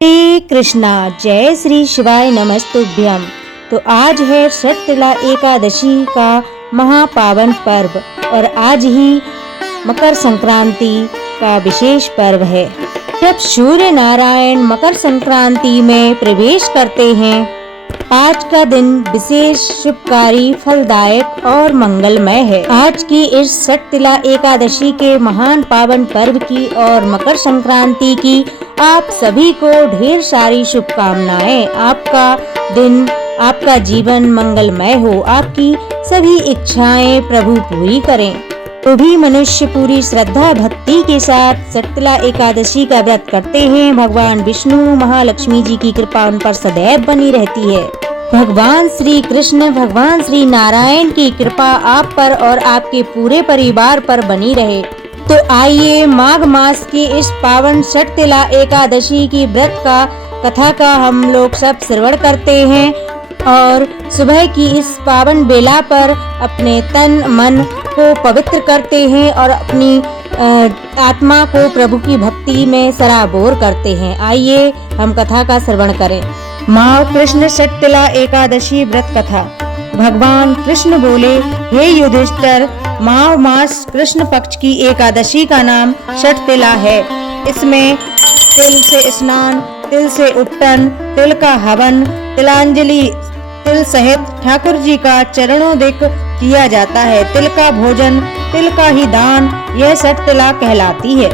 श्री कृष्णा, जय श्री शिवाय नमस्तुभ्यम। तो आज है षटतिला एकादशी का महापावन पर्व और आज ही मकर संक्रांति का विशेष पर्व है। जब सूर्य नारायण मकर संक्रांति में प्रवेश करते हैं, आज का दिन विशेष शुभकारी, फलदायक और मंगलमय है। आज की इस षटतिला एकादशी के महान पावन पर्व की और मकर संक्रांति की आप सभी को ढेर सारी शुभकामनाएं। आपका दिन, आपका जीवन मंगलमय हो, आपकी सभी इच्छाएं प्रभु पूरी करें। तो भी मनुष्य पूरी श्रद्धा भक्ति के साथ षटतिला एकादशी का व्रत करते हैं। भगवान विष्णु, महालक्ष्मी जी की कृपा उन पर सदैव बनी रहती है। भगवान श्री कृष्ण, भगवान श्री नारायण की कृपा आप पर और आपके पूरे परिवार पर बनी रहे। तो आइए माघ मास की इस पावन षटतिला एकादशी की व्रत का कथा का हम लोग सब श्रवण करते हैं और सुबह की इस पावन बेला पर अपने तन मन को पवित्र करते हैं और अपनी आत्मा को प्रभु की भक्ति में सराबोर करते हैं। आइए हम कथा का श्रवण करें। माँ कृष्ण षटतिला एकादशी व्रत कथा। भगवान कृष्ण बोले, हे युधिष्ठिर, माघ मास कृष्ण पक्ष की एकादशी का नाम षटतिला है। इसमें तिल से स्नान, तिल से उपटन, तिल का हवन, तिलांजलि, तिल सहित ठाकुर जी का चरणोदिक किया जाता है। तिल का भोजन, तिल का ही दान, यह षटतिला कहलाती है।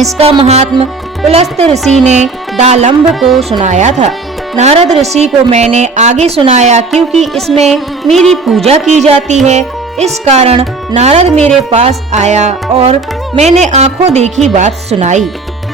इसका महात्म पुलस्त्य ऋषि ने दालंभ को सुनाया था। नारद ऋषि को मैंने आगे सुनाया, क्योंकि इसमें मेरी पूजा की जाती है। इस कारण नारद मेरे पास आया और मैंने आंखों देखी बात सुनाई।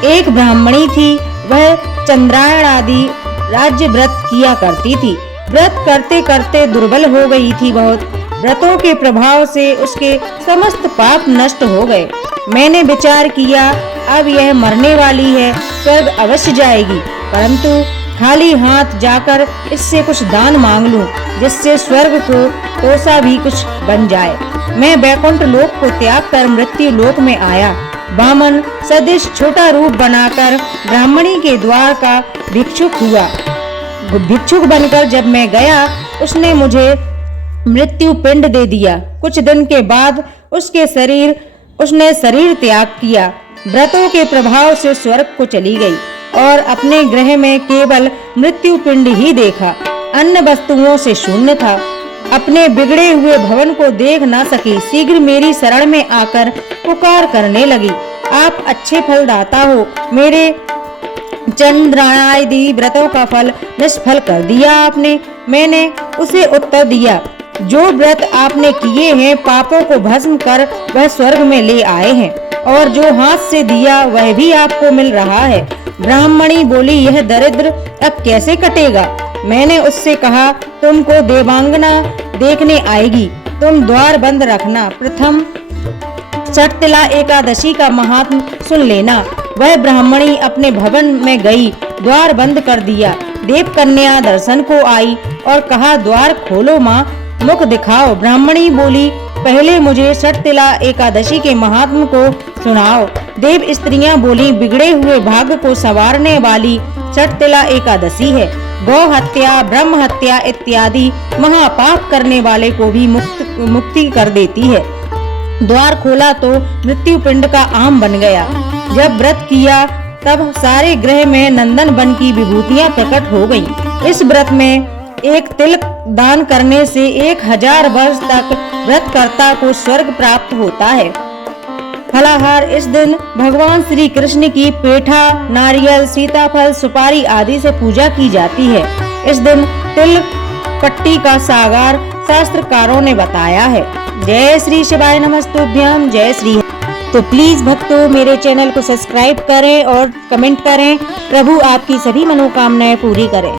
एक ब्राह्मणी थी, वह चंद्रायण आदि राज्य व्रत किया करती थी। व्रत करते करते दुर्बल हो गई थी बहुत। व्रतों के प्रभाव से उसके समस्त पाप नष्ट हो गए। मैंने विचार किया, अब यह मरने वाली है, स्वर्ग अवश्य जाएगी, परंतु खाली हाथ जाकर इससे कुछ दान मांग लूं, जिससे स्वर्ग को तोसा भी कुछ बन जाए। मैं बैकुंठ लोक को त्याग कर मृत्यु लोक में आया। वामन सदृश छोटा रूप बनाकर ब्राह्मणी के द्वार का भिक्षुक हुआ। भिक्षुक बनकर जब मैं गया, उसने मुझे मृत्यु पिंड दे दिया। कुछ दिन के बाद उसने शरीर त्याग किया। व्रतों के प्रभाव से स्वर्ग को चली गई और अपने गृह में केवल मृत्यु पिंड ही देखा। अन्य वस्तुओं से शून्य था। अपने बिगड़े हुए भवन को देख न सकी। शीघ्र मेरी शरण में आकर पुकार करने लगी, आप अच्छे फलदाता हो, मेरे चंद्रायणादि व्रतों का फल निष्फल कर दिया आपने। मैंने उसे उत्तर दिया, जो व्रत आपने किए हैं, पापों को भस्म कर वह स्वर्ग में ले आए हैं, और जो हाथ से दिया वह भी आपको मिल रहा है। ब्राह्मणी बोली, यह दरिद्र अब कैसे कटेगा? मैंने उससे कहा, तुमको देवांगना देखने आएगी, तुम द्वार बंद रखना। प्रथम षटतिला एकादशी का महात्म सुन लेना। वह ब्राह्मणी अपने भवन में गई, द्वार बंद कर दिया। देव कन्या दर्शन को आई और कहा, द्वार खोलो माँ, मुख दिखाओ। ब्राह्मणी बोली, पहले मुझे षटतिला एकादशी के महात्म को सुनाओ। देव स्त्रियां बोली, बिगड़े हुए भाग्य को संवारने वाली षटतिला एकादशी है। गौ हत्या, ब्रह्म हत्या इत्यादि महापाप करने वाले को भी मुक्ति कर देती है। द्वार खोला तो मृत्यु पिंड का आम बन गया। जब व्रत किया तब सारे गृह में नंदन वन की विभूतियां प्रकट हो गईं। इस व्रत में एक तिल दान करने से 1000 वर्ष तक व्रतकर्ता को स्वर्ग प्राप्त होता है। फलाहार, इस दिन भगवान श्री कृष्ण की पेठा, नारियल, सीताफल, सुपारी आदि से पूजा की जाती है। इस दिन तिल पट्टी का सागार शास्त्रकारों ने बताया है। जय श्री शिवाय नमस्तुभ्यम, जय श्री। तो प्लीज भक्तों, मेरे चैनल को सब्सक्राइब करें और कमेंट करें। प्रभु आपकी सभी मनोकामनाएं पूरी करें।